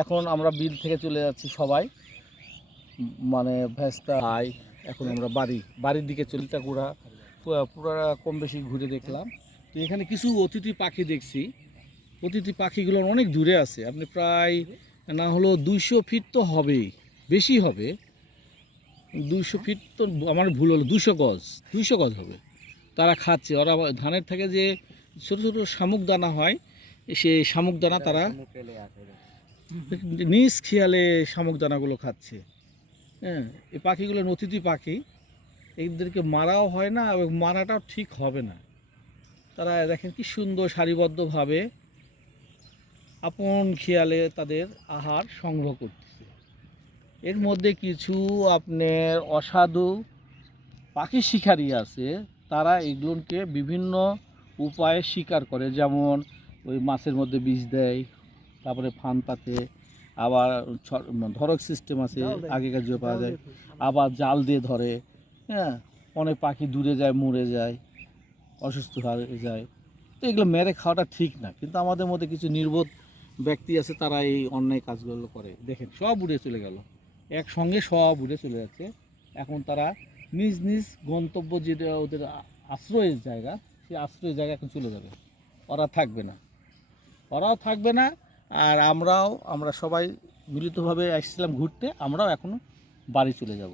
এখন আমরা বিল থেকে চলে যাচ্ছি সবাই, মানে ভেস্তা আই। এখন আমরা বাড়ির দিকে চলি। তা পুরা কম বেশি ঘুরে দেখলাম। তো এখানে কিছু অতিথি পাখি দেখছি। অতিথি পাখিগুলো অনেক দূরে আছে, আপনি প্রায় না হলো 200 ফিট তো হবেই, বেশি হবে। 200 ফিট তো আমার ভুল হলো, 200 গজ হবে। তারা খাচ্ছে। ওরা ধানের থেকে যে ছোটো ছোটো শামুক দানা হয়, সেই শামুক দানা তারা নিজ খেয়ালে শামুক দানাগুলো খাচ্ছে। হ্যাঁ, এই পাখিগুলো অতিথি পাখি, এদেরকে মারাও হয় না এবং মারাটাও ঠিক হবে না। তারা দেখেন কি সুন্দর সারিবদ্ধভাবে আপন খেয়ালে তাদের আহার সংগ্রহ করতেছে। এর মধ্যে কিছু আপনার অসাধু পাখি শিকারী আছে, তারা এগুলোকে বিভিন্ন উপায়ে শিকার করে। যেমন ওই মাছের মধ্যে বিষ দেয়, তারপরে ফান পাতে, আবার ধরক সিস্টেম আছে আগেকার যে পাওয়া যায়, আবার জাল দিয়ে ধরে। হ্যাঁ, অনেক পাখি দূরে যায়, মরে যায়, অসুস্থ হয়ে যায়। তো এগুলো মেরে খাওয়াটা ঠিক না, কিন্তু আমাদের মধ্যে কিছু নির্বোধ ব্যক্তি আছে, তারা এই অন্যায় কাজগুলো করে। দেখেন সব উড়ে চলে গেল, একসঙ্গে সব উড়ে চলে যাচ্ছে। এখন তারা নিজ নিজ গন্তব্য, যেটা ওদের আশ্রয়ের জায়গা, সেই আশ্রয়ের জায়গা এখন চলে যাবে। ওরাও থাকবে না। আর আমরা সবাই মিলিতভাবে আসছিলাম ঘুরতে, আমরাও এখনও বাড়ি চলে যাব।